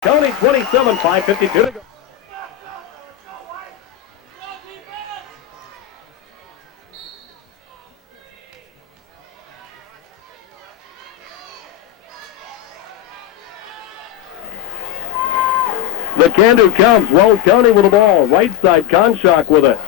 County 27, 5:52 to go. The can-do comes. Wells County with the ball. Right side, Conshock with it.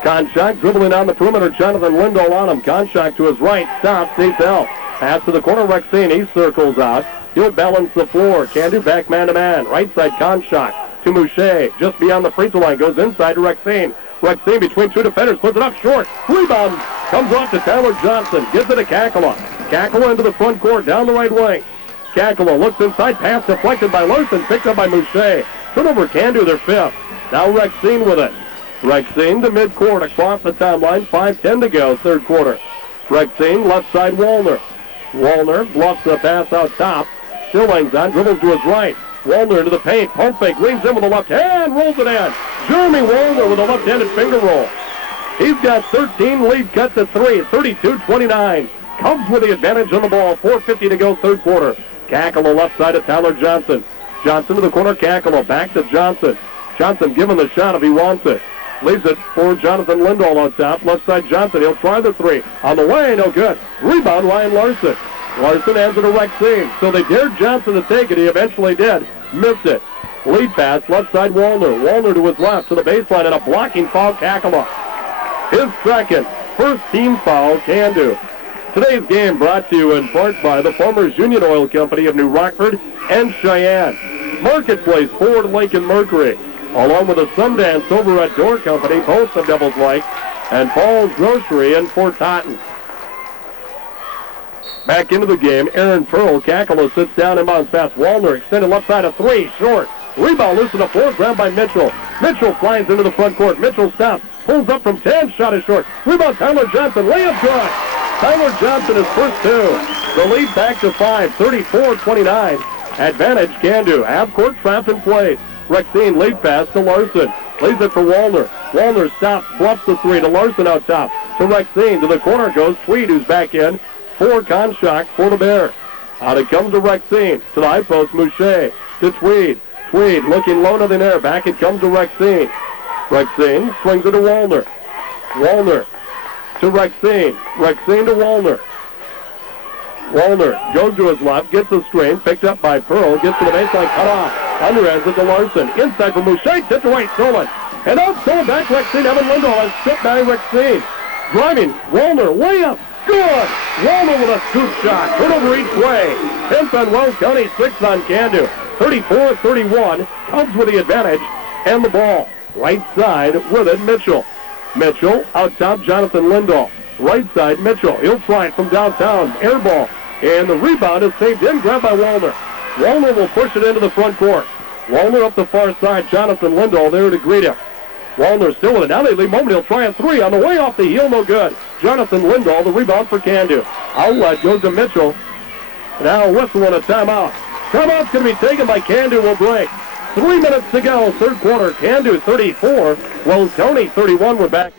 Conshock dribbling on the perimeter. Jonathan Lindahl on him. Conshock to his right. Stops. Needs help. Pass to the corner. Rexine. He circles out. He'll balance the floor. Can-do back man-to-man. Right side, Conshock to Mouche. Just beyond the free throw line. Goes inside to Rexine. Rexine between two defenders. Puts it up short. Rebound. Comes off to Tyler Johnson. Gives it to Kakela. Kakela into the front court. Down the right wing. Kakela looks inside. Pass deflected by Larson. Picked up by Mouche. Turnover, can-do their fifth. Now Rexine with it. Rexine to midcourt across the timeline. 5:10 to go, third quarter. Rexine, left side, Wallner. Wallner bluffs the pass out top. Still hangs on, dribbles to his right. Wallner into the paint. Pump fake, leans in with the left hand, rolls it in. Jeremy Wallner with a left-handed finger roll. He's got 13, lead cut to 3, 32-29. Cubs with the advantage on the ball. 4:50 to go, third quarter. Kakela left side of Tyler Johnson. Johnson to the corner, Kakela, back to Johnson. Johnson given the shot if he wants it. Leaves it for Jonathan Lindahl on top. Left side, Johnson. He'll try the three. On the way, no good. Rebound, Ryan Larson. Larson hands it to Rexine. So they dared Johnson to take it. He eventually did. Missed it. Lead pass, left side, Wallner. Wallner to his left, to the baseline, and a blocking foul, Kakela. His second. First team foul, can-do. Today's game brought to you in part by the Farmers Union Oil Company of New Rockford and Cheyenne. Marketplace, Ford, Lincoln, Mercury, along with a Sundance over at Door Company, both of Devils Lake, and Paul's Grocery in Fort Totten. Back into the game, Aaron Pearl. Kakela sits down and bounce pass. Wallner extended left side of three, short. Rebound loose to the floor, grabbed by Mitchell. Mitchell flies into the front court. Mitchell stops, pulls up from 10, shot is short. Rebound, Tyler Johnson, layup good. Tyler Johnson is first two. The lead back to 5, 34-29. Advantage, can-do. Half-court trap in place. Rexine lead pass to Larson. Leaves it for Wallner. Wallner stops, bluffs the three to Larson out top. To Rexine. To the corner goes Tweed, who's back in. For Conshock for the Bears. Out it comes to Rexine. To the high post, Mouche. To Tweed. Tweed looking low to the air. Back it comes to Rexine. Rexine swings it to Wallner. Wallner to Rexine. Rexine to Wallner. Wallner goes to his left, gets the screen, picked up by Pearl, gets to the baseline, cut off. Underhands it to Larson. Inside for Mouche, tipped away, stolen. And out, stolen back, Rexine. Evan Lindahl has stripped by Rexine. Driving, Wallner, layup, good. Wallner with a scoop shot, turnover each way. 10th on Wells County, 6th on can-do. 34-31, Cubs with the advantage, and the ball. Right side with it, Mitchell. Mitchell, out top, Jonathan Lindahl. Right side, Mitchell. He'll try it from downtown. Air ball. And the rebound is saved in, grabbed by Wallner. Wallner will push it into the front court. Wallner up the far side. Jonathan Lindahl there to greet him. Wallner still with it. Now they leave moment. He'll try a three. On the way off the heel, no good. Jonathan Lindahl, the rebound for can-do. Outlet goes to Mitchell. Now a whistle and a timeout. Timeout's going to be taken by can-do. Will break. 3 minutes to go. Third quarter. Can-do 34. Wells County 31. We're back.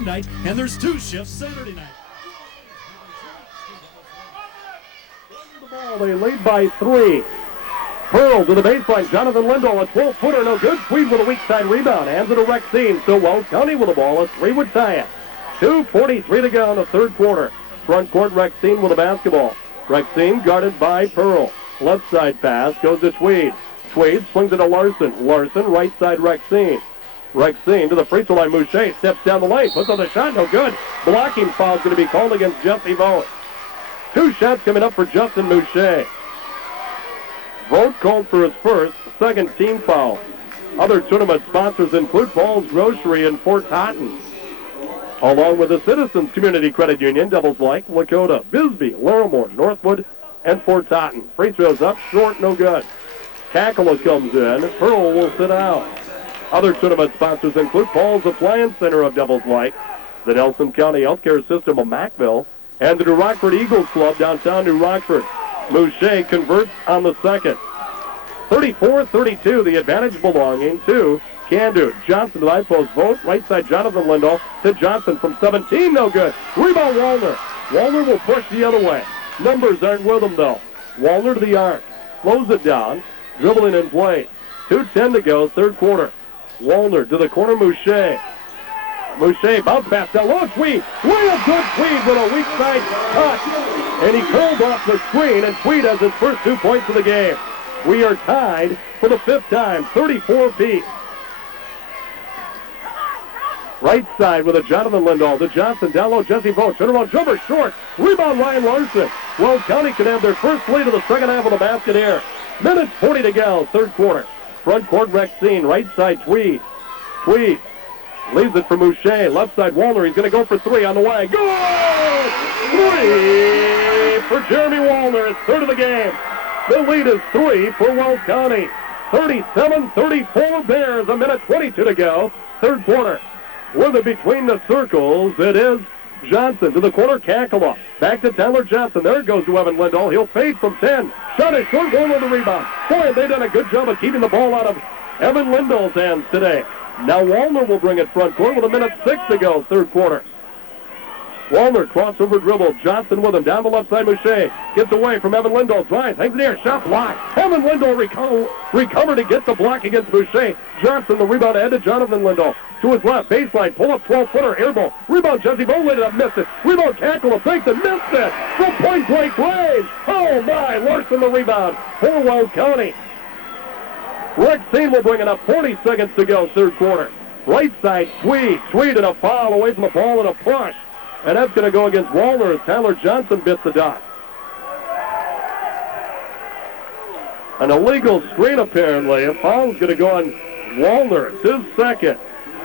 Night, and there's 2 shifts Saturday night. The ball, they lead by 3. Pearl to the baseline. Jonathan Lindahl, a 12-footer, no good. Tweed with a weak side rebound. Hands it to Rexine. So Wells County with the ball. A 3 would tie it. 2:43 to go in the third quarter. Front court, Rexine with the basketball. Rexine guarded by Pearl. Left side pass goes to Tweed. Tweed swings it to Larson. Larson, right side, Rexine. Rexine to the free throw line. Mouche steps down the lane, puts on the shot, no good. Blocking foul is going to be called against Jesse Vogt. 2 shots coming up for Justin Mouche. Vogt called for his first, second team foul. Other tournament sponsors include Paul's Grocery in Fort Totten, along with the Citizens Community Credit Union, Devils Lake, Lakota, Bisbee, Larimore, Northwood, and Fort Totten. Free throws up, short, no good. Kakela comes in. Pearl will sit out. Other tournament sponsors include Paul's Appliance Center of Devils Lake, the Nelson County Healthcare System of Mackville, and the New Rockford Eagles Club downtown New Rockford. Mouche converts on the second. 34-32, the advantage belonging to Can do. Johnson to the high post. Vogt. Right side, Jonathan Lindahl to Johnson from 17. No good. Rebound, Wallner. Wallner will push the other way. Numbers aren't with him, though. Wallner to the arc. Slows it down. Dribbling in play. 2:10 to go, third quarter. Wallner to the corner, Mouche. Mouche bounce pass down low. Tweed. Real good Tweed with a weak side touch. And he curled off the screen, and Tweed has his first 2 points of the game. We are tied for the 5th time, 34 apiece. Right side with a Jonathan Lindahl to Johnson. Down low, Jesse Vogt. Turn around, jumper short. Rebound, Ryan Larson. Wells County can have their first lead of the second half of the basket here. Minute 40 to go, third quarter. Front court, Rexine. Right side, Tweed. Tweed leaves it for Mouche. Left side, Wallner. He's going to go for 3 on the way. Goal! 3 for Jeremy Wallner. It's third of the game. The lead is 3 for Wells County. 37-34 Bears. A minute 22 to go, third quarter. With it between the circles, it is Johnson to the corner, Kakela. Back to Tyler Johnson. There it goes to Evan Lindahl. He'll fade from 10. Shot is short, Wallner the rebound. Boy, they've done a good job of keeping the ball out of Evan Lindahl's hands today. Now Wallner will bring it front court with a minute 6 to go, third quarter. Wallner crossover dribble. Johnson with him. Down the left side, Mouche. Gets away from Evan Lindahl. Drives. Hangs in the air. Shot blocked. Evan Lindahl recovered to get the block against Mouche. Johnson the rebound ahead to Jonathan Lindahl. To his left. Baseline. Pull up 12-footer. Air ball. Rebound. Jesse Vogt lit it up. Missed it. Rebound. Kakela faked it. Missed it. From point blank range. Oh my. Larson the rebound for Wells County. Rexine will bring it up. 40 seconds to go. Third quarter. Right side. Tweed. Tweed and a foul away from the ball and a push. And that's going to go against Wallner as Tyler Johnson bits the dot. An illegal screen, apparently. A foul's going to go on Wallner. It's his second.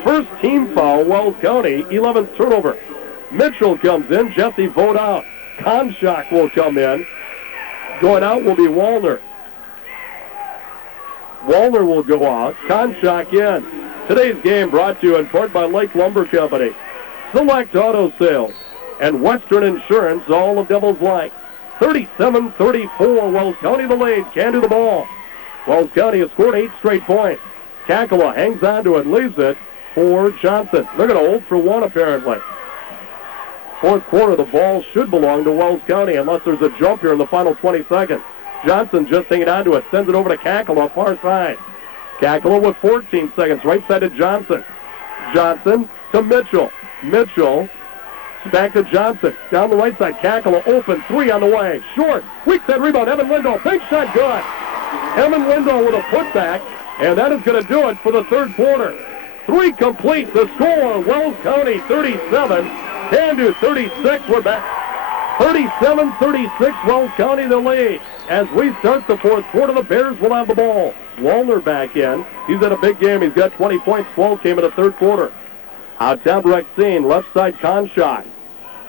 First team foul, Wells County. 11th turnover. Mitchell comes in. Jesse Vogt out. Konchak will come in. Going out will be Wallner. Wallner will go out. Konchak in. Today's game brought to you in part by Lake Lumber Company, Select Auto Sales, and Western Insurance, all the Devils like. 37-34, Wells County the lead. Can do the ball. Wells County has scored 8 straight points. Kakela hangs on to it, leaves it for Johnson. They're going to hold for 1, apparently. Fourth quarter, the ball should belong to Wells County unless there's a jump here in the final 20 seconds. Johnson just hanging on to it, sends it over to Kakela, far side. Kakela with 14 seconds, right side to Johnson. Johnson to Mitchell. Mitchell back to Johnson. Down the right side, Kakela open. 3 on the way. Short. Weak side rebound. Evan Lindahl. Big shot good. Evan Lindahl with a putback. And that is going to do it for the third quarter. 3 complete. The score, Wells County 37. Can do 36. We're back. 37-36, Wells County the lead. As we start the fourth quarter, the Bears will have the ball. Wallner back in. He's had a big game. He's got 20 points. 12 came in the third quarter. Out down Rexine, left side Konchak.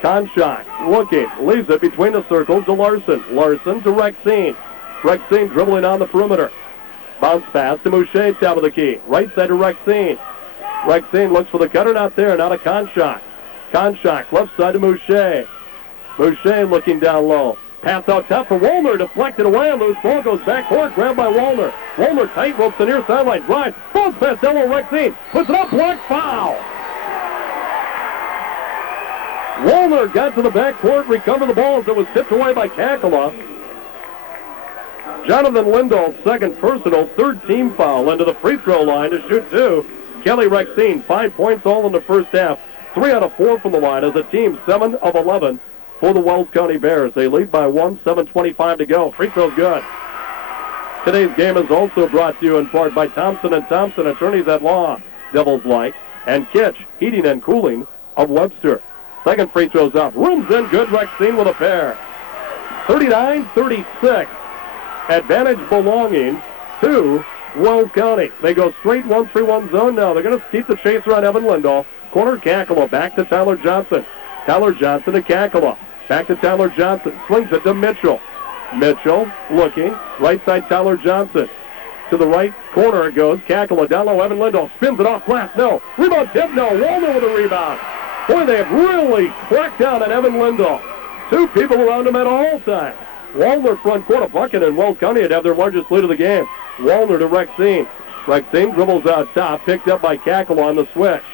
Konchak looking, leaves it between the circles to Larson. Larson to Rexine. Rexine dribbling on the perimeter. Bounce pass to Mouche, top of the key. Right side to Rexine. Rexine looks for the cutter, not there, not a Konchak. Konchak, left side to Mouche. Mouche looking down low. Pass out top for Wallner, deflected away, loose ball goes back court, grabbed by Wallner. Wallner tight ropes the near sideline, drive, bounce pass down low, Rexine, puts it up, block, foul. Wallner got to the backcourt, recovered the ball as it was tipped away by Kakela. Jonathan Lindahl, second personal, third team foul, into the free throw line to shoot 2. Kelly Rexine, 5 points all in the first half. 3 out of 4 from the line as a team, 7 of 11 for the Wells County Bears. They lead by 1, 7:25 to go. Free throw's good. Today's game is also brought to you in part by Thompson & Thompson, attorneys at law, Devils like, and Kitch, heating and cooling of Webster. Second free throw's up. Room's in, good. Rexine with a pair. 39-36. Advantage belonging to Wells County. They go straight 1-3-1 zone now. They're going to keep the chaser on Evan Lindahl. Corner Kakela, back to Tyler Johnson. Tyler Johnson to Kakela. Back to Tyler Johnson. Swings it to Mitchell. Mitchell looking. Right side Tyler Johnson. To the right corner it goes. Kakela down low. Evan Lindahl spins it off glass. No. Rebound tip. No. Wallner with a rebound. Boy, they have really cracked down on Evan Lindahl. 2 people around him at all times. Wallner front court, a bucket, and Wells County would have their largest lead of the game. Wallner to Rexine. Rexine dribbles out top, picked up by Kakela on the switch.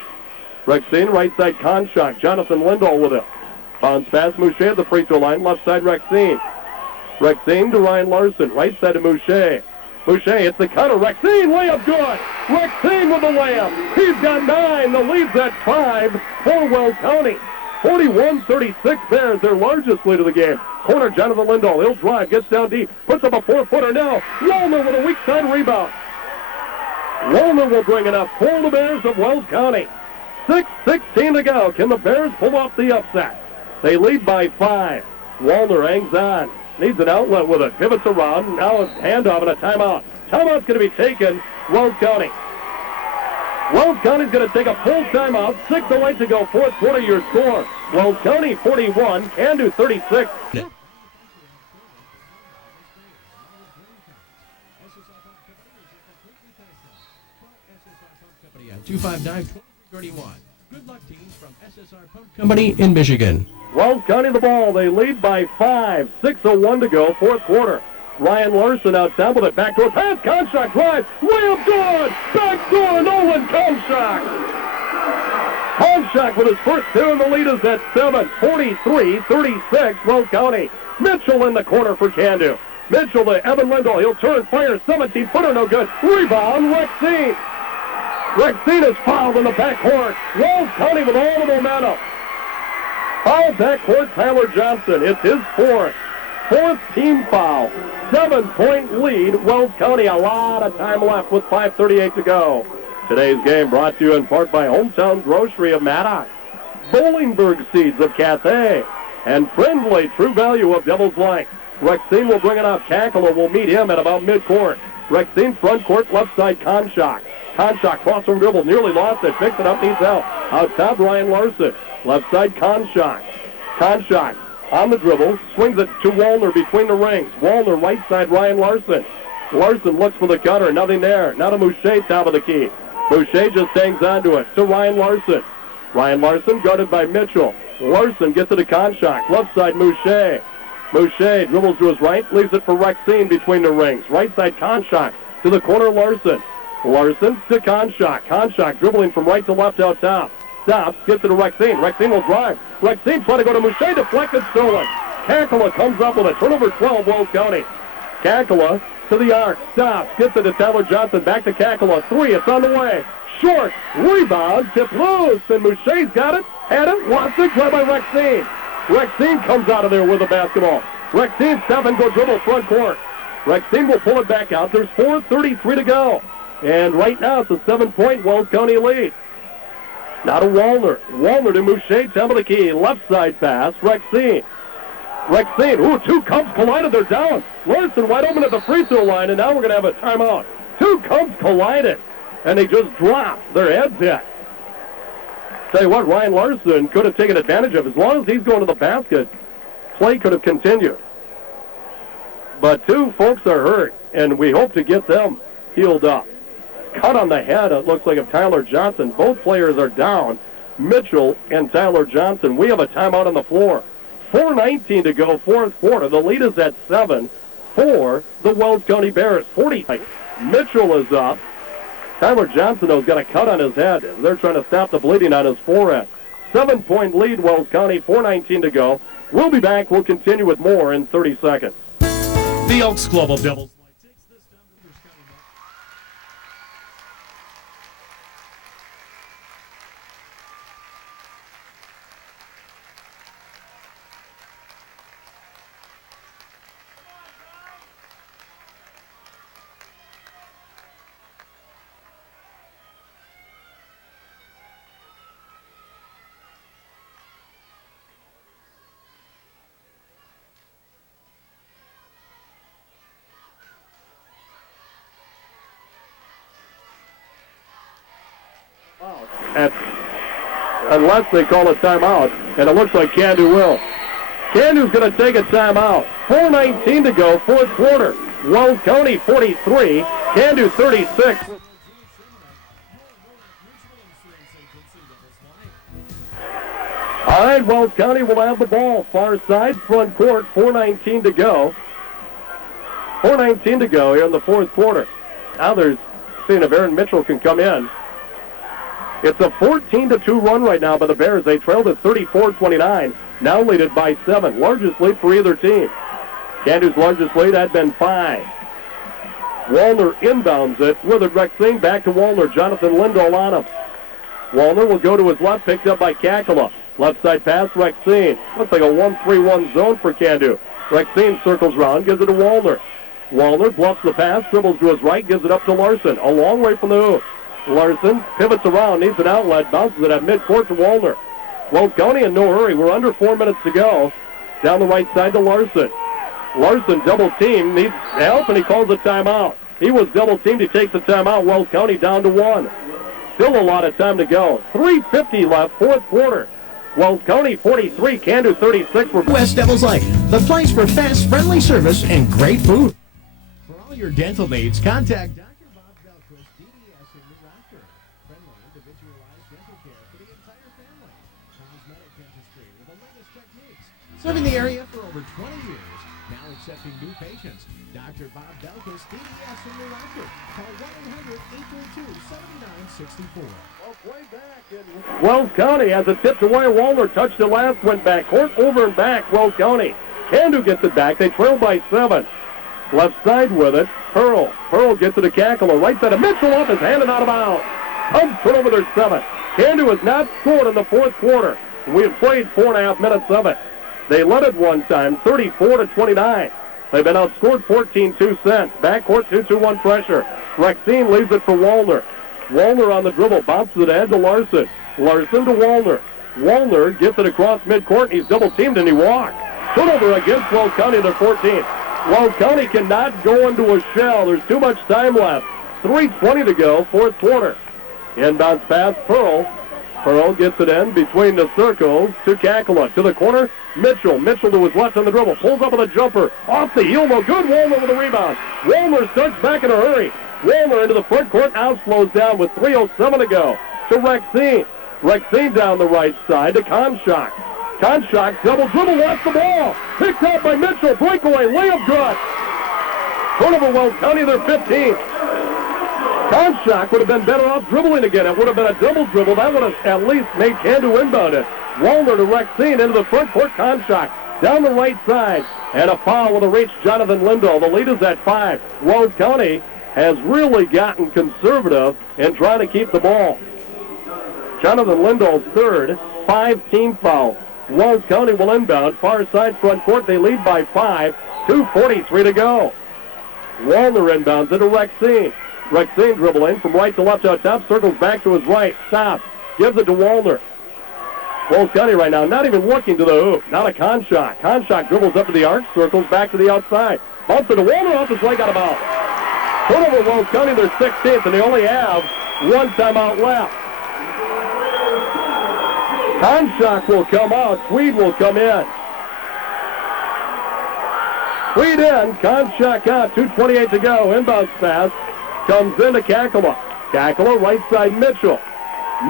Rexine, right side Conshock. Jonathan Lindahl with it. Bounce pass, Mouche at the free throw line, left side Rexine. Rexine to Ryan Larson, right side to Mouche. Mouche hits the cutter, Rexine, layup good! Rexine with the layup! He's got 9, the lead's at 5 for Wells County. 41-36 Bears, their largest lead of the game. Corner, Jonathan Lindahl, he'll drive, gets down deep, puts up a 4-footer now. Walner with a weak side rebound. Walner will bring it up for the Bears of Wells County. 6:16 to go. Can the Bears pull off the upset? They lead by 5. Walner hangs on. Needs an outlet with it. Pivots around. Now a handoff and a timeout. Timeout's going to be taken. Wells County. Wells County's going to take a full timeout. 6:08 to go. Fourth quarter, your score. Wells County 41. Can-Do 36. 259-2031. Good luck, teams from SSR Pump Company in Michigan. Wells County the ball. They lead by 5. 6:01 to go. Fourth quarter. Ryan Larson out top with it. Backdoor pass. Conshock drive. Layup good. Backdoor. Nolan Conshock. Conshock with his first 2, and the lead is at 7. 43-36. Wells County. Mitchell in the corner for Can-Do. Mitchell to Evan Lindahl. He'll turn, fire, 17-footer, no good. Rebound, Rexine. Rexine is fouled in the backcourt. Wells County with all the momentum. Foul backcourt, Tyler Johnson. It's his fourth team foul. 7-point lead, Wells County. A lot of time left with 5:38 to go. Today's game brought to you in part by Hometown Grocery of Maddox, Bolingbird Seeds of Cathay, and Friendly True Value of Devil's Lake. Rexine will bring it up. Kakela will meet him at about midcourt. Rexine front court, left side Conshock. Conshock cross from dribble, nearly lost it, picks it up, needs help. Out top, Ryan Larson. Left side Conshock. Conshock on the dribble, swings it to Walner between the rings. Walner, right side, Ryan Larson. Larson looks for the cutter, nothing there. Now to Mouche, top of the key. Mouche just hangs onto it to Ryan Larson. Ryan Larson guarded by Mitchell. Larson gets it to Conshock. Left side, Mouche. Mouche dribbles to his right, leaves it for Rexine between the rings. Right side, Conshock to the corner, Larson. Larson to Conshock. Conshock dribbling from right to left out top. Stops, gets it to Rexine. Rexine will drive. Rexine trying to go to Mouche, deflected, stolen. Kakela comes up with a turnover 12, Wells County. Kakela to the arc, stops, gets it to Tyler Johnson, back to Kakela. 3, it's on the way. Short, rebound, tip loose, and Mouche's got it, had it, wants it, grabbed by Rexine. Rexine comes out of there with the basketball. Rexine, 7, go dribble front court. Rexine will pull it back out. There's 4:33 to go. And right now it's a 7-point Wells County lead. Now to Walner. Walner to Mouche, top of the key. Left side pass, Rexine. Rexine, 2 Cubs collided, they're down. Larson wide open at the free throw line, and now we're going to have a timeout. 2 Cubs collided, and they just dropped. Their heads hit. Tell you what, Ryan Larson could have taken advantage of. As long as he's going to the basket, play could have continued. But 2 folks are hurt, and we hope to get them healed up. Cut on the head, it looks like, of Tyler Johnson. Both players are down, Mitchell and Tyler Johnson. We have a timeout on the floor. 4:19 to go, fourth quarter. The lead is at 7 for the Wells County Bears. 40. Mitchell is up. Tyler Johnson has got a cut on his head. They're trying to stop the bleeding on his forehead. 7-point lead, Wells County, 4:19 to go. We'll be back. We'll continue with more in 30 seconds. The Elks Global Devils. Unless they call a timeout, and it looks like Can-Do will. Can-Do's going to take a timeout. 4:19 to go, fourth quarter. Wells County 43, Can-Do 36. All right, Wells County will have the ball. Far side, front court, 4:19 to go. 4:19 to go here in the fourth quarter. Now there's seeing if Aaron Mitchell can come in. It's a 14-2 run right now by the Bears. They trailed at 34-29, now lead it by 7. Largest lead for either team. Candu's largest lead had been 5. Wallner inbounds it with it. Rexine back to Wallner. Jonathan Lindahl on him. Wallner will go to his left, picked up by Kakela. Left side pass, Rexine. Looks like a 1-3-1 zone for Candu. Rexine circles around, gives it to Wallner. Wallner bluffs the pass, dribbles to his right, gives it up to Larson. A long way from the hoop. Larson pivots around, needs an outlet, bounces it at midcourt to Wallner. Wells County in no hurry. We're under 4 minutes to go. Down the right side to Larson. Larson double team, needs help, and he calls a timeout. He was double teamed. He takes a timeout. Wells County down to 1. Still a lot of time to go. 3:50 left, fourth quarter. Wells County 43, Candu 36. West Devils Lake, the place for fast, friendly service and great food. For all your dental needs, contact Dr. Bob Belquist, DDS in New Rockford. Friendly, individualized dental care for the entire family. Cosmetic dentistry with the latest techniques. Serving the area for over 20 years. Now accepting new patients. Dr. Bob Belquist, DDS in New Rockford. Call 1-800-822-7964. Wells County has it tipped away. Wallner touched it last, went back court, over and back. Wells County. Candu gets it back. They trail by 7. Left side with it. Pearl. Pearl gets it to Kakela. Right side of Mitchell up his hand and out of bounds. Pumps turnover their 7th. Candu has not scored in the fourth quarter. We have played 4.5 minutes of it. They led it one time, 34-29. They've been outscored 14-2 since. Backcourt 2-2-1 pressure. Rexine leaves it for Wallner. Wallner on the dribble, bounces it ahead to Larson. Larson to Wallner. Wallner gets it across midcourt, and he's double-teamed, and he walks. Turnover against Wells County, their 14th. Wells County cannot go into a shell. There's too much time left. 3:20 to go, fourth quarter. Inbounds pass, Pearl. Pearl gets it in between the circles to Kakela. To the corner, Mitchell. Mitchell to his left on the dribble. Pulls up with a jumper. Off the heel, no good. Wallner with a rebound. Wallner starts back in a hurry. Wallner into the front court, now slows down with 3:07 to go. To Rexine. Rexine down the right side to Konchak. Konchak double dribble, lost the ball. Picked up by Mitchell. Breakaway, layup good. Turnover Wells County, their 15th. Konchak would have been better off dribbling again. It would have been a double dribble. That would have at least made Candu inbound it. Wallner to Rexine into the front court. Konchak down the right side. And a foul with a reach, Jonathan Lindahl. The lead is at 5. Wells County has really gotten conservative in trying to keep the ball. Jonathan Lindahl's third, 5 team fouls. Wells County will inbound. Far side front court, they lead by 5. 2:43 to go. Wallner inbounds into Rexine. Rexine dribbling from right to left out top, circles back to his right, stops, gives it to Wallner. Wells County right now not even looking to the hoop. Not a Konchak. Konchak dribbles up to the arc, circles back to the outside. Bumps it to Wallner, off his leg, out of bounds. Turnover Wells County, their 16th, and they only have one timeout left. Konchak will come out. Tweed will come in. Tweed in. Konchak out. 2:28 to go. Inbounds pass. Comes into Kakela. Kakela, right side Mitchell.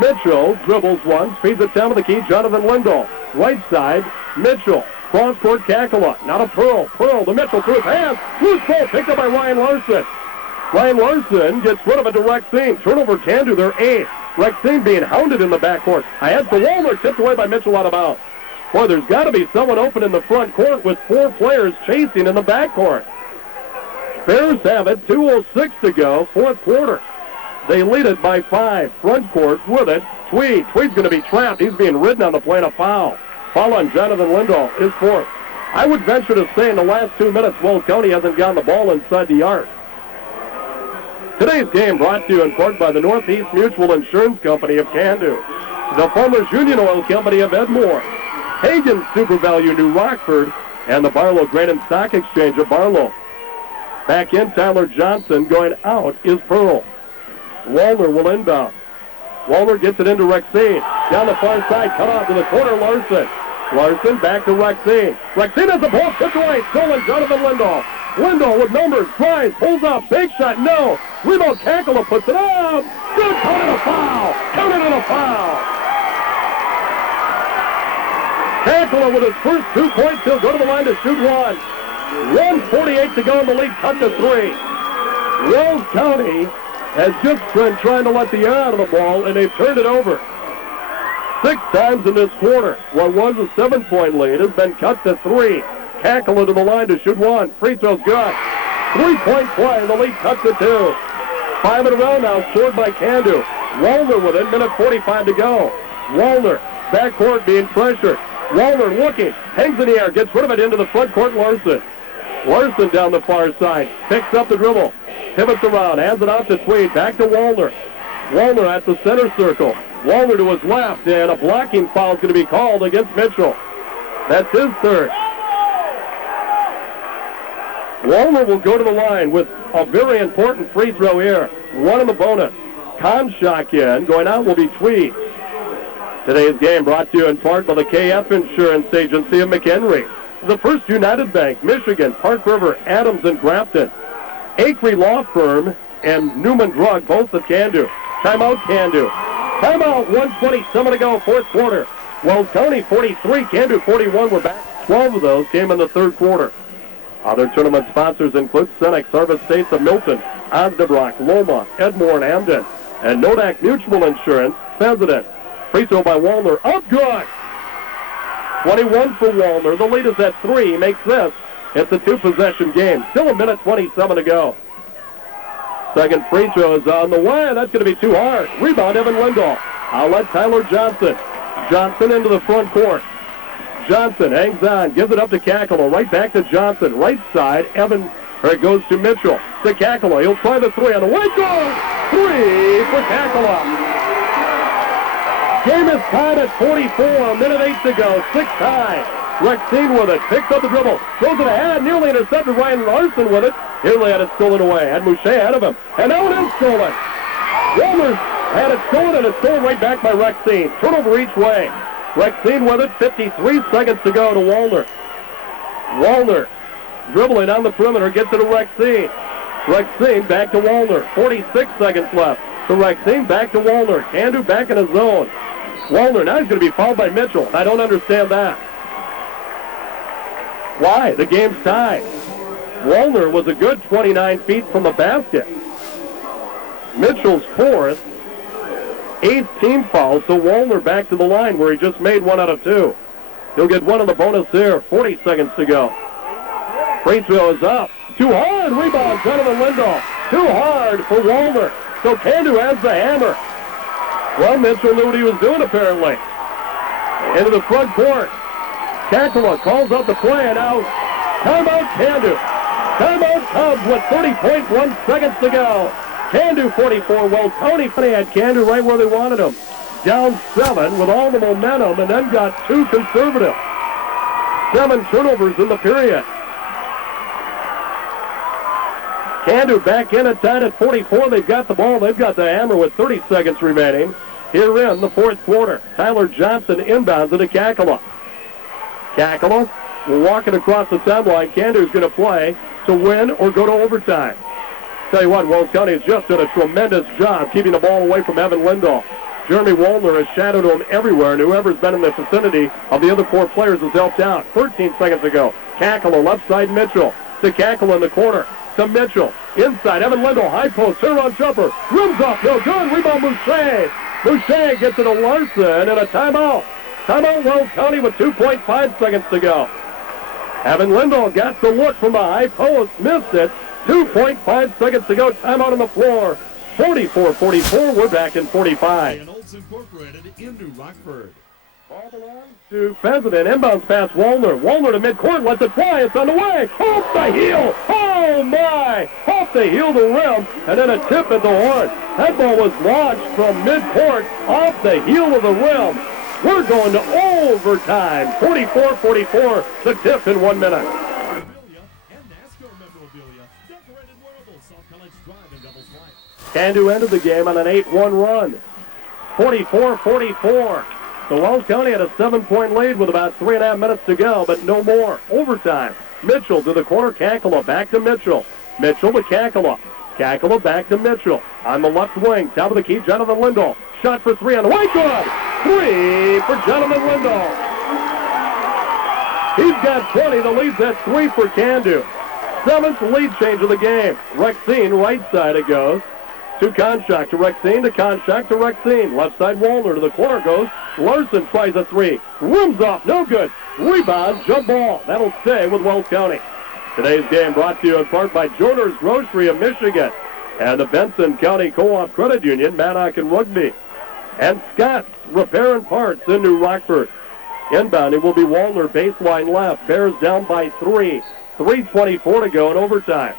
Mitchell dribbles once. Feeds it down to the key. Jonathan Lindahl. Right side, Mitchell. Cross court Kakela. Now to Pearl. Pearl to Mitchell through his hands. Loose ball picked up by Ryan Larson. Ryan Larson gets rid of it to Rexine. Turnover Candu, their 8th. Rexine being hounded in the backcourt. Ahead to Wallner, tipped away by Mitchell out of bounds. Boy, there's got to be someone open in the front court with 4 players chasing in the backcourt. Bears have it, 2:06 to go, fourth quarter. They lead it by 5. Front court with it. Tweed. Tweed's going to be trapped. He's being ridden on the play and a foul. Foul on Jonathan Lindahl, his 4th. I would venture to say in the last 2 minutes, Wells County hasn't gotten the ball inside the arc. Today's game brought to you in part by the Northeast Mutual Insurance Company of Candu, the Farmers Union Oil Company of Edmore, Hagen Super Value New Rockford, and the Barlow Grain and Stock Exchange of Barlow. Back in, Tyler Johnson. Going out is Pearl. Wallner will inbound. Wallner gets it into Rexine. Down the far side, cut off to the corner, Larson. Larson back to Rexine. Rexine has the ball tipped away. Stolen, Jonathan Lindahl. Lindahl with numbers, tries, pulls up, big shot, no. Rebound, Kakela puts it up. Good, counted a foul. Counted on a foul. Kakela with his first 2 points. He'll go to the line to shoot 1. 1:48 to go in the lead, cut to 3. Wells County has just been trying to let the air out of the ball, and they've turned it over 6 times in this quarter. What was a 7-point lead has been cut to 3. Kakela to the line to shoot 1. Free throw's good. 3-point play. The lead cut to 2. 5 in a row now scored by Candu. Wallner with it. Minute 45 to go. Wallner, backcourt being pressured. Wallner looking. Hangs in the air. Gets rid of it into the front court. Larson. Larson down the far side. Picks up the dribble. Pivots around. Hands it off to Tweed. Back to Wallner. Wallner at the center circle. Wallner to his left. And a blocking foul is going to be called against Mitchell. That's his third. Wallner will go to the line with a very important free throw here. 1 in the bonus. Comshock in. Going out will be Tweed. Today's game brought to you in part by the KF Insurance Agency of McHenry, the First United Bank, Michigan, Park River, Adams, and Grafton, Acree Law Firm, and Newman Drug, both of Candu. Timeout, Candu. Timeout, 1:27 to go, fourth quarter. Wells County 43, Candu 41. We're back. 12 of those came in the third quarter. Other tournament sponsors include Cenex, Harvest States of Milton, Osnabrock, Loma, Edmore, and Hamden, and Nodak Mutual Insurance, President. Free throw by Wallner, up good! 21 for Wallner. The lead is at 3. He makes this. It's a 2-possession game. Still a minute 27 to go. Second free throw is on the way. That's going to be too hard. Rebound, Evan Lindahl. I'll let Tyler Johnson. Johnson into the front court. Johnson hangs on, gives it up to Kakela. Right back to Johnson. Right side, it goes to Mitchell. To Kakela. He'll try the 3 on the way. Goal! 3 for Kakela. Game is tied at 44. Minute 8 to go. 6 tie. Rexine with it. Picks up the dribble. Throws it ahead. Nearly intercepted. Ryan Larson with it. Nearly had it stolen away. Had Mouche ahead of him. And now it is stolen. Wallner had it stolen, and it's stolen right back by Rexine. Turnover each way. Rexine with it. 53 seconds to go to Wallner. Wallner dribbling on the perimeter. Gets it to Rexine. Rexine back to Wallner. 46 seconds left. To Rexine. Back to Wallner. Candu back in his zone. Wallner now he's going to be fouled by Mitchell. I don't understand that. Why? The game's tied. Wallner was a good 29 feet from the basket. Mitchell's 4th. 8th team foul, so Wallner back to the line where he just made 1 out of 2. He'll get 1 on the bonus there. 40 seconds to go. Free throw is up. Too hard. Rebound. Jonathan Lindahl. Too hard for Wallner. So Candu has the hammer. Well, Mitchell knew what he was doing, apparently. Into the front court. Kakela calls out the play, and now timeout Candu. Timeout Cubs with 30.1 seconds to go. Candu 44. Well, Tony had Candu right where they wanted him. Down 7 with all the momentum, and then got 2 conservative. 7 turnovers in the period. Candu back in and tied at 44. They've got the ball. They've got the hammer with 30 seconds remaining. Here in the fourth quarter. Tyler Johnson inbounds into Kakela. Kakela will walk it across the timeline. Candu's going to play to win or go to overtime. Tell you what, Wells County has just done a tremendous job keeping the ball away from Evan Lindahl. Jeremy Wallner has shadowed him everywhere, and whoever's been in the vicinity of the other 4 players has helped out. 13 seconds ago. Kakela left side Mitchell. To Kakela in the corner. To Mitchell. Inside, Evan Lindahl, high post, turn-on jumper. Rims off, no good. Rebound, Mouche. Mouche gets it to Larson, and a timeout. Timeout, Wells County with 2.5 seconds to go. Evan Lindahl got the look from the high post, missed it. 2.5 seconds to go. Timeout on the floor. 44-44. We're back in 45. And Olds Incorporated in New Rockford. Ball belongs to Pheasant. Inbounds pass Wallner. Wallner to midcourt. Lets it fly. It's on the way. Off the heel. Oh, my. Off the heel to rim. And then a tip at the horn. That ball was launched from midcourt off the heel of the rim. We're going to overtime. 44-44. The tip in 1 minute. Candu ended the game on an 8-1 run. 44-44. So Wells County had a 7-point lead with about 3.5 minutes to go, but no more. Overtime. Mitchell to the corner. Kakela back to Mitchell. Mitchell to Kakela. Kakela back to Mitchell. On the left wing, top of the key, Jonathan Lindahl. Shot for 3 on the way. Good. 3 for Jonathan Lindahl. He's got 20. The lead's at 3 for Candu. 7th lead change of the game. Rexine, right side it goes. To Konchak, to Rexine, to Konchak, to Rexine. Left side Wallner to the corner goes. Larson tries a three. Rims off, no good. Rebound, jump ball. That'll stay with Wells County. Today's game brought to you in part by Joner's Grocery of Michigan and the Benson County Co-op Credit Union, Mannock and Rugby. And Scott's Repair and Parts in New Rockford. Inbound, it will be Wallner, baseline left. Bears down by 3. 3:24 to go in overtime.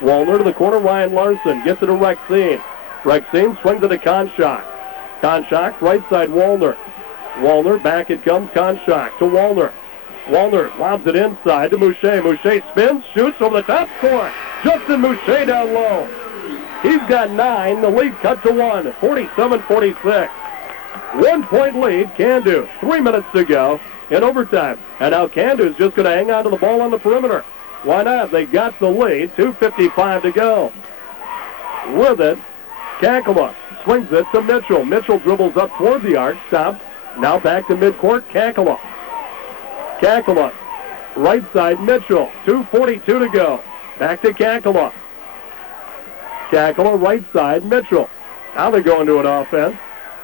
Wallner to the corner, Ryan Larson gets it to Rexine. Rexine swings it to Konchak. Konchak, right side Wallner. Wallner, back it comes Konchak to Wallner. Wallner lobs it inside to Mouche. Mouche spins, shoots over the top, score. Justin Mouche down low. He's got 9. The lead cut to 1, 47-46. 1 point lead, Candu. 3 minutes to go in overtime. And now Candu's just going to hang on to the ball on the perimeter. Why not? They got the lead. 2:55 to go. With it, Kakela swings it to Mitchell. Mitchell dribbles up toward the arc, stops. Now back to midcourt, Kakela. Kakela, right side Mitchell. 2:42 to go. Back to Kakela. Kakela, right side Mitchell. Now they go into an offense.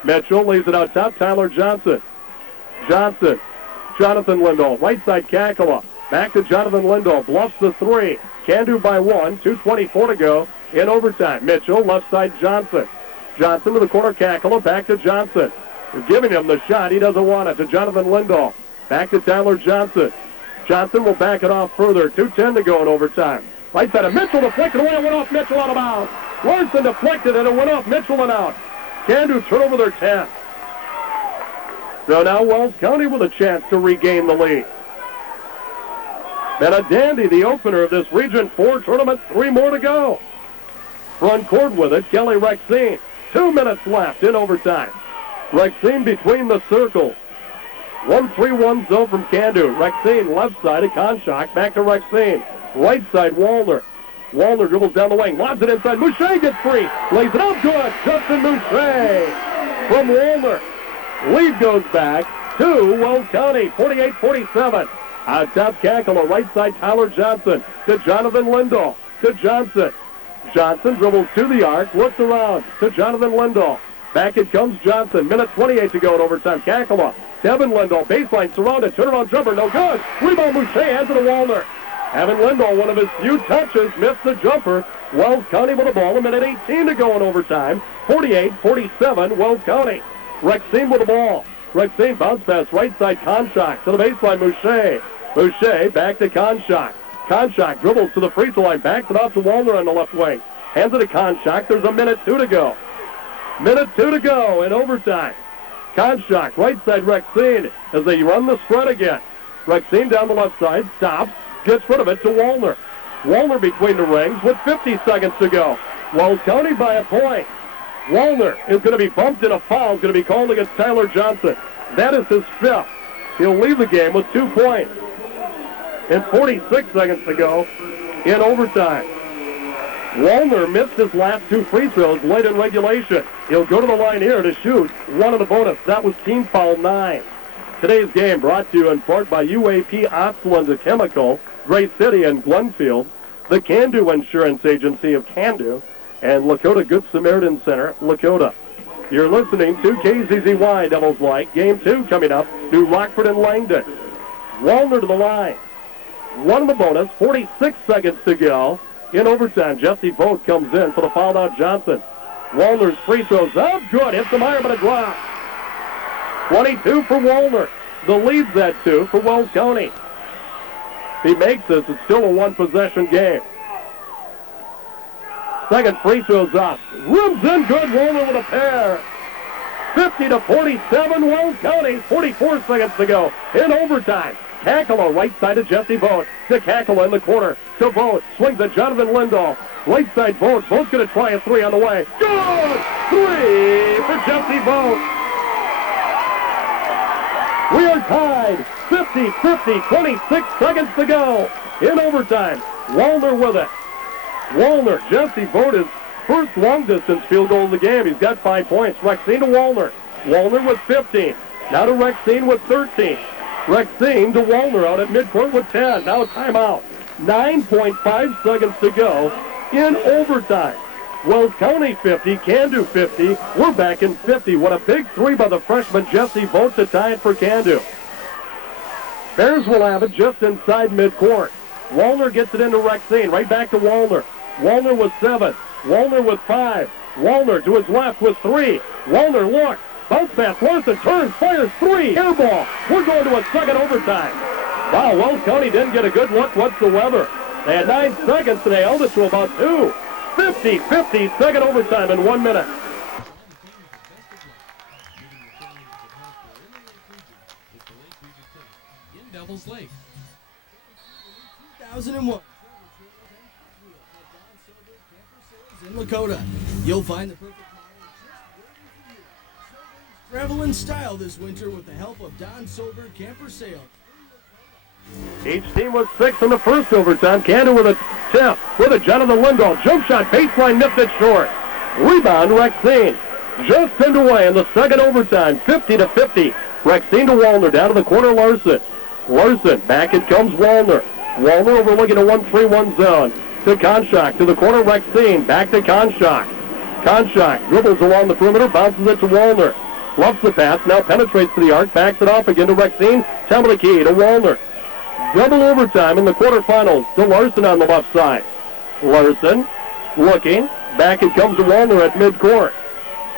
Mitchell leaves it out top, Tyler Johnson. Johnson, Jonathan Lindahl, right side Kakela. Back to Jonathan Lindahl, bluffs the three. Candu by 1, 2:24 to go in overtime. Mitchell, left side Johnson. Johnson to the corner, Kakela, back to Johnson. They're giving him the shot, he doesn't want it, to Jonathan Lindahl. Back to Tyler Johnson. Johnson will back it off further, 2:10 to go in overtime. Right side of Mitchell, deflected away, it went off Mitchell out of bounds. Larson deflected and it went off Mitchell and out. Candu turn over their 10. So now Wells County with a chance to regain the lead. Been a dandy, the opener of this Region 4 tournament. 3 more to go. Front court with it, Kelly Rexine. 2 minutes left in overtime. Rexine between the circles. 1-3-1 zone from Candu. Rexine left side of Konchak. Back to Rexine. Right side Wallner. Wallner dribbles down the wing. Lobs it inside. Mouche gets free. Lays it up good. Justin Mouche from Wallner. Lead goes back to Wells County. 48-47. Out top Kakela. Right side Tyler Johnson. To Jonathan Lindahl. To Johnson. Johnson dribbles to the arc. Looks around. To Jonathan Lindahl. Back it comes Johnson. Minute 28 to go in overtime. Kakela. Devin Lindahl. Baseline surrounded. Turnaround jumper. No good. Rebound Mouche hands it to Wallner. Evan Lindahl, one of his few touches, missed the jumper. Wells County with the ball. A minute 18 to go in overtime. 48-47, Wells County. Rexine with the ball. Rexine bounce pass right side Konchak to the baseline Mouche. Mouche back to Konchak. Konchak dribbles to the free throw line. Backs it off to Wallner on the left wing. Hands it to Konchak. There's a minute 2 to go. Minute 2 to go in overtime. Konchak, right side Rexine as they run the spread again. Rexine down the left side, stops. Gets rid of it to Wallner. Wallner between the rings with 50 seconds to go. Wells County by a point. Wallner is going to be bumped in a foul. Is going to be called against Tyler Johnson. That is his 5th. He'll leave the game with 2 points. And 46 seconds to go in overtime. Wallner missed his last 2 free throws late in regulation. He'll go to the line here to shoot 1 of the bonus. That was team foul 9. Today's game brought to you in part by UAP Osceola Chemical, Gray City and Glenfield, the Candu Insurance Agency of Candu, and Lakota Good Samaritan Center, Lakota. You're listening to KZZY Devils Light. Game 2 coming up, New Rockford and Langdon. Wallner to the line. 1 of the bonus, 46 seconds to go. In overtime, Jesse Vogt comes in for the fouled out Johnson. Wallner's free throws up, good, hits the iron, but a drop. 22 for Wallner. The lead's at 2 for Wells County. If he makes this, it's still a 1-possession game. Second free throw's up. Rims in good. Wallner with a pair. 50-47, Wells County. 44 seconds to go in overtime. Kakela, right side of Jesse Vogt. To Kakela in the corner. To Vogt. Swings at Jonathan Lindahl. Right side Vogt. Vogt's going to try a 3 on the way. Good! 3 for Jesse Vogt. We are tied. 50-50, 26 seconds to go in overtime. Wallner with it. Wallner, Jesse Vogt, his first long-distance field goal of the game. He's got 5 points. Rexine to Wallner. Wallner with 15. Now to Rexine with 13. Rexine to Wallner out at midcourt with 10. Now a timeout. 9.5 seconds to go in overtime. Wells County 50, Can-Do 50. We're back in 50. What a big three by the freshman Jesse Vogt to tie it for Can-Do. Bears will have it just inside midcourt. Wallner gets it into Rexine. Right back to Wallner. Wallner with 7. Wallner with 5. Wallner to his left with 3. Wallner looks. Bounce pass. Larson turns. Fires 3. Air ball. We're going to a second overtime. Wow, Wells County didn't get a good look whatsoever. They had 9 seconds and they held it to about 2. 50-50, second overtime in 1 minute. In Devils Lake. 2001. In Lakota. You'll find the perfect travel in style this winter with the help of Don Sober Camper Sale. Each team was 6 in the first overtime. Can-Do with a tip. With a Jonathan Lindahl. Jump shot. Baseline nipped it short. Rebound, Rexine. Just pinned away in the second overtime. 50-50. Rexine to Wallner. Down to the corner, Larson. Larson. Back it comes Wallner. Wallner overlooking a 1-3-1 zone. To Konchak. To the corner, Rexine. Back to Konchak. Konchak dribbles along the perimeter. Bounces it to Wallner. Loves the pass. Now penetrates to the arc. Backs it off again to Rexine. Top of the key to Wallner. Double overtime in the quarterfinals to Larson on the left side. Larson looking. Back it comes to Wallner at midcourt.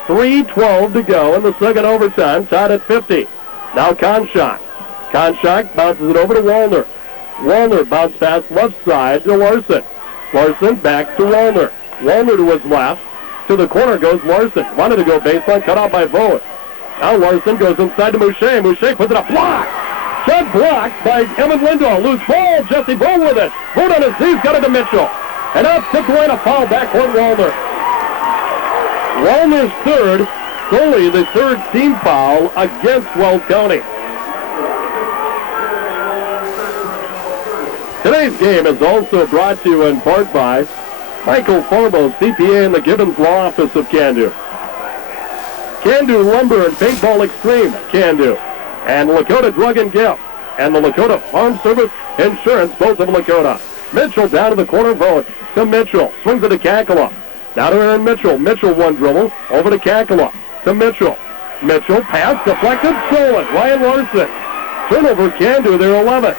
3:12 to go in the second overtime. Tied at 50. Now Konchak. Konchak bounces it over to Wallner. Wallner bounce pass left side to Larson. Larson back to Wallner. Wallner to his left. To the corner goes Larson. Wanted to go baseline. Cut out by Vogt. Now Larson goes inside to Mouche. Mouche puts it up. Block! Shot blocked by Evan Lindahl. Loose ball. Jesse Vogt with it. Vogt on his knees. Got it to Mitchell. And now tipped away a foul. Backcourt Wallner. Wallner's third. Solely the third team foul against Wells County. Today's game is also brought to you in part by Michael Farbo, CPA in the Gibbons Law Office of Can-Do. Can-Do Lumber and Paintball Extreme, Can-Do. And Lakota Drug and Gift, and the Lakota Farm Service Insurance, both of Lakota. Mitchell down to the corner, Vogt to Mitchell, swings it to Kakela. Now to Aaron Mitchell. Mitchell one dribble, over to Kakela, to Mitchell. Mitchell, pass, deflected, stolen. Ryan Larson. Turnover, Can-Do, their 11th.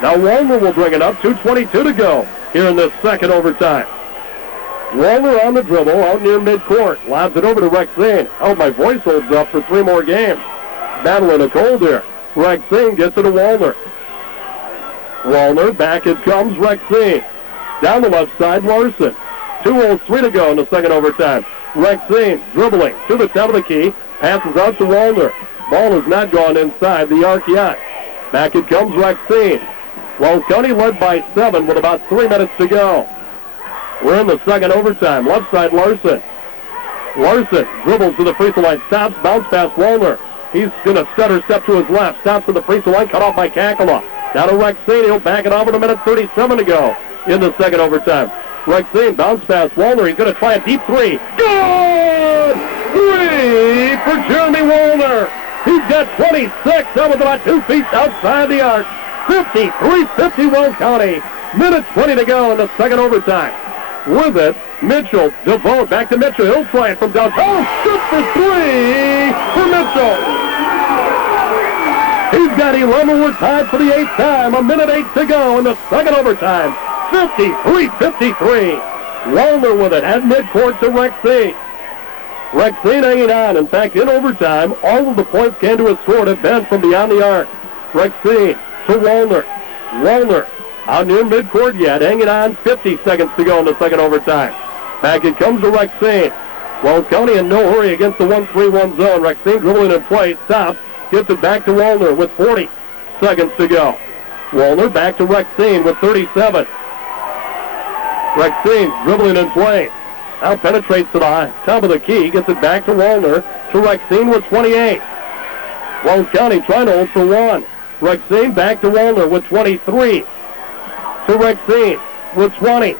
Now Wallner will bring it up, 2:22 to go here in this second overtime. Wallner on the dribble, out near midcourt, lobs it over to Rexine. Oh, my voice holds up for 3 more games. Battling a cold here. Rexine gets it to Wallner. Wallner, back it comes Rexine. Down the left side, Larson. 2:03 to go in the second overtime. Rexine dribbling to the top of the key. Passes out to Wallner. Ball has not gone inside the arc yet. Back it comes Rexine. Wells County led by 7 with about 3 minutes to go. We're in the second overtime. Left side, Larson. Larson dribbles to the free throw line. Stops, bounce pass Wallner. He's going to stutter step to his left. Stops to the free throw line. Cut off by Kakela. Down to Rexine. He'll back it off with a minute 37 to go in the second overtime. Rexine bounce pass Wallner. He's going to try a deep 3. Good! 3 for Jeremy Wallner. He's got 26. That was about 2 feet outside the arc. 53-50 Wells County. Minute 20 to go in the second overtime. With it, Mitchell, DeVoe, back to Mitchell. He'll try it from downtown. Shoot for 3 for Mitchell. He's got 11. We're tied for the 8th time. A minute 8 to go in the second overtime. 53-53. Wallner with it at midcourt to Rexine. Rexine hanging on. In fact, in overtime, all of the points Can-Do has scored have been from beyond the arc. Rexine to Wallner. Wallner out near midcourt yet, hanging on. 50 seconds to go in the second overtime. Back it comes to Rexine. Wells County in no hurry against the 1-3-1 zone. Rexine dribbling in play, stops, gets it back to Wallner with 40 seconds to go. Wallner back to Rexine with 37. Rexine dribbling in play. Now penetrates to the top of the key, gets it back to Wallner, to Rexine with 28. Wells County trying to hold for 1. Rexine back to Wallner with 23. To Rexine with 20.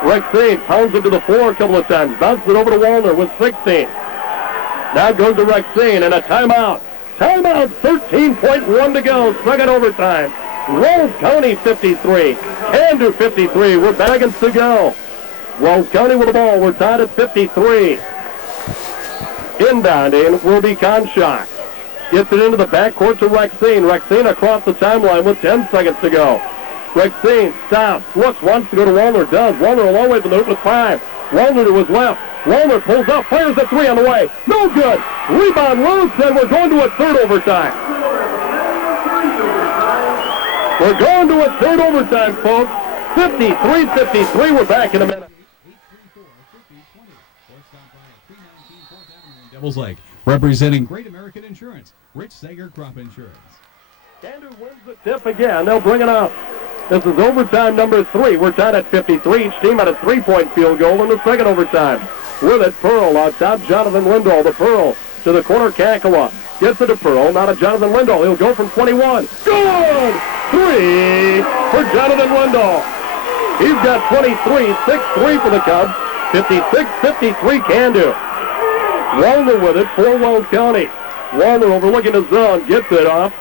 Rexine pounds it to the floor a couple of times, bounces it over to Wallner with 16. Now goes to Rexine and a timeout. Timeout, 13.1 to go, second overtime. Wells County 53, Can-Do 53, we're back to go. Wells County with the ball. We're tied at 53. Inbounding will be Conshock. Gets it into the backcourt to Rexine. Rexine across the timeline with 10 seconds to go. Rexine stops, looks, wants to go to Wallner, does. Wallner a long way from the hoop with 5. Wallner to his left. Wallner pulls up, fires a 3 on the way. No good. Rebound loose, and we're going to a third overtime. We're going to a third overtime, folks. 53-53. We're back in a minute. Devil's Lake, representing Great American Insurance, Rich Sager Crop Insurance. Candu wins the tip again. They'll bring it up. This is overtime number 3. We're tied at 53. Each team had a 3-point field goal in the second overtime. With it, Pearl out top, Jonathan Lindahl. The Pearl to the corner, Kakela. Gets it to Pearl, now to Jonathan Lindahl. He'll go from 21. Good! 3 for Jonathan Lindahl. He's got 23, 6-3 for the Cubs. 56-53 Candu. Wallner with it for Wells County. Wallner overlooking the zone, gets it off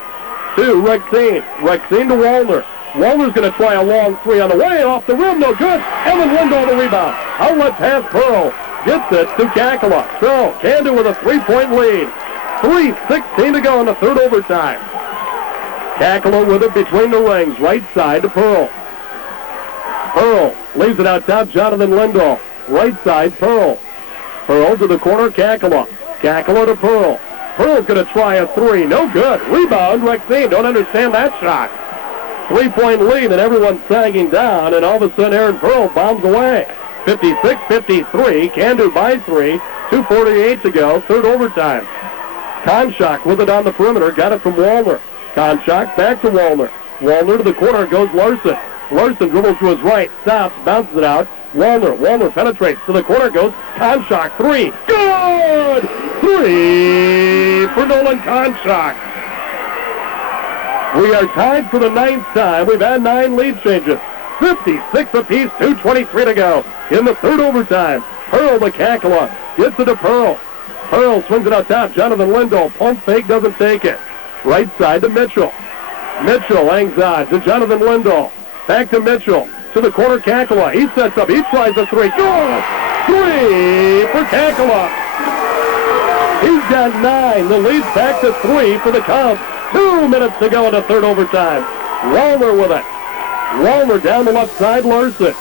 to Rexine. Rexine to Wallner. Wallner's going to try a long 3 on the way, off the rim, no good. Evan Lindahl the rebound. Outlet pass Pearl. Gets it to Kakela. So, Candu with a 3-point lead. 3:16 to go in the third overtime. Kakela with it between the rings, right side to Pearl. Pearl leaves it out top, Jonathan Lindahl. Right side, Pearl. Pearl to the corner, Kakela. Kakela to Pearl. Pearl's going to try a 3. No good. Rebound, Rexine. Don't understand that shot. 3-point lead, and everyone's sagging down, and all of a sudden Aaron Pearl bombs away. 56-53. Candu by 3. 2:48 to go. Third overtime. Conshock with it on the perimeter. Got it from Wallner. Conshock back to Wallner. Wallner to the corner goes Larson. Larson dribbles to his right. Stops. Bounces it out. Wallner penetrates to the corner, goes Conshock, 3. Good! 3 for Nolan Conshock. We are tied for the 9th time. We've had 9 lead changes. 56 apiece, 2:23 to go in the third overtime. Pearl to Kakela. Gets it to Pearl. Pearl swings it out top. Jonathan Lindahl. Pump fake, doesn't take it. Right side to Mitchell. Mitchell hangs on to Jonathan Lindahl. Back to Mitchell. To the corner, Kakela. He sets up. He tries a 3. Good! 3 for Kakela. He's got 9. The lead's back to 3 for the Cubs. 2 minutes to go in the third overtime. Wallner with it. Wallner down the left side, Larson.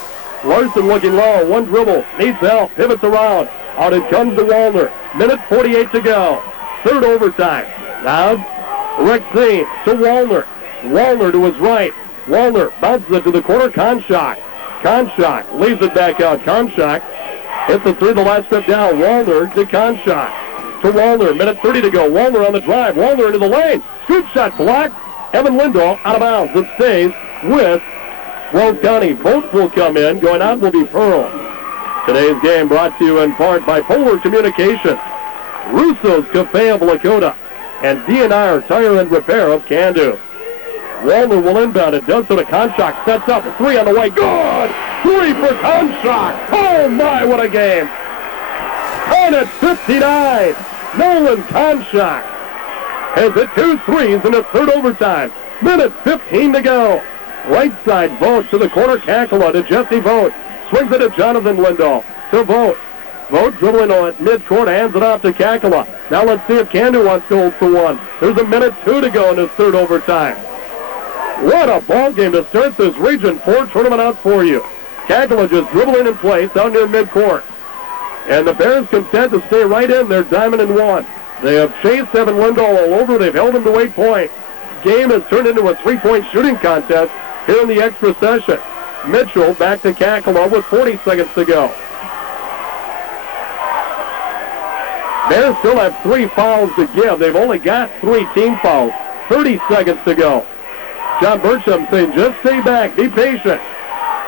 Larson looking low. One dribble. Needs help. Pivots around. Out it comes to Wallner. Minute 48 to go. Third overtime. Now, Rexine to Wallner. Wallner to his right. Wallner bounces it to the corner. Conshock. Conshock leaves it back out. Conshock hits the 3 the last step down. Wallner to Conshock. To Wallner. Minute 30 to go. Wallner on the drive. Wallner into the lane. Scoop shot blocked. Evan Lindahl out of bounds. It stays with Wells County. Both will come in. Going out will be Pearl. Today's game brought to you in part by Polar Communications, Russo's Cafe of Lakota, and DNR Tire and Repair of Candu. Wallner will inbound it. Does so to Conshock. Sets up. 3 on the way. Good! 3 for Conshock. Oh, my, what a game. On at 59. Nolan Conshock has hit 2 threes in the third overtime. Minute 15 to go. Right side, Vogt to the corner. Kakela to Jesse Vogt. Swings it to Jonathan Lindahl. To Vogt. Vogt dribbling on it. Midcourt. Hands it off to Kakela. Now let's see if Candu wants to hold for 1. There's a minute 2 to go in this third overtime. What a ball game to start this Region 4 tournament out for you. Kakela just dribbling in place down near midcourt. And the Bears content to stay right in their diamond and 1. They have chased Evan Lindahl all over. They've held him to 8 points. Game has turned into a 3-point shooting contest here in the extra session. Mitchell back to Kakela with 40 seconds to go. Bears still have 3 fouls to give. They've only got 3 team fouls. 30 seconds to go. John Burcham saying, just stay back, be patient.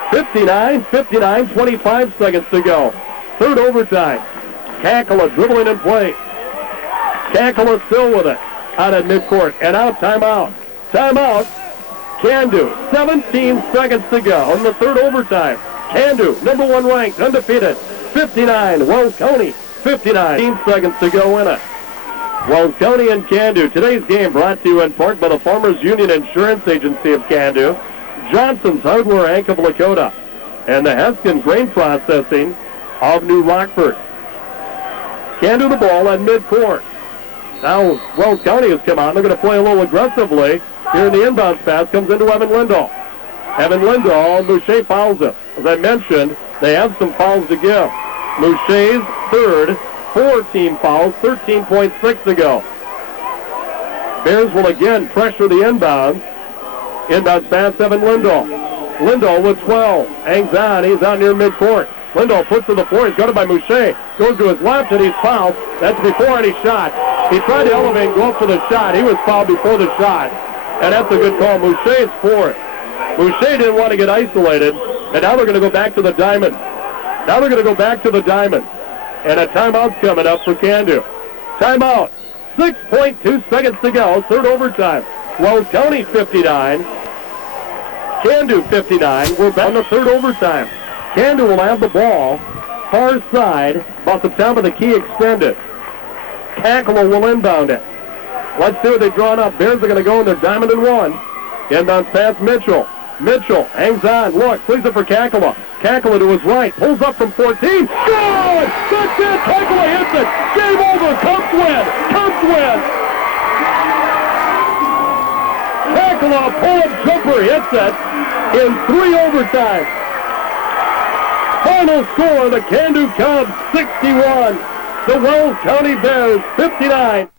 59, 25 seconds to go. Third overtime. Kakela dribbling in play. Kakela still with it. Out at midcourt. And out, timeout. Timeout. Candu. 17 seconds to go in the third overtime. Candu, number 1 ranked, undefeated. 59. Wells County, 59. 15 seconds to go in it. Wells County and Candu. Today's game brought to you in part by the Farmers Union Insurance Agency of Candu, Johnson's Hardware Inc. of Lakota, and the Heskin Grain Processing of New Rockford. Can do the ball at midcourt. Now Wells County has come out. They're going to play a little aggressively. Here in the inbounds pass comes into Evan Lindahl. Evan Lindahl, Mouche fouls him. As I mentioned, they have some fouls to give. Mouche's third, 4 team fouls, 13.6 to go. Bears will again pressure the inbounds. Inbounds pass, Evan Lindahl. Lindahl with 12. Hangs on. He's out near midcourt. Lindahl puts to the floor. He's guarded by Mouche. Goes to his left and he's fouled. That's before any shot. He tried to elevate and go up for the shot. He was fouled before the shot. And that's a good call. Mouche's fourth. Mouche didn't want to get isolated. And now they're going to go back to the diamond. Now they're going to go back to the diamond. And a timeout's coming up for Candu. Timeout. 6.2 seconds to go. Third overtime. Wells County 59. Candu 59. We're back in the third overtime. Candu will have the ball. Far side, about the top of the key extended. Kakela will inbound it. Let's see what they've drawn up. Bears are going to go in their diamond and one. Inbounds pass Mitchell. Mitchell hangs on. Look, plays it for Kakela. Kakela to his right. Pulls up from 14. Good! That's it! Kakela hits it! Game over! Cubs win! Cubs win! Kakela, pull-up jumper, hits it in 3 overtimes. Final score, the Candu Cubs 61. The Wells County Bears 59.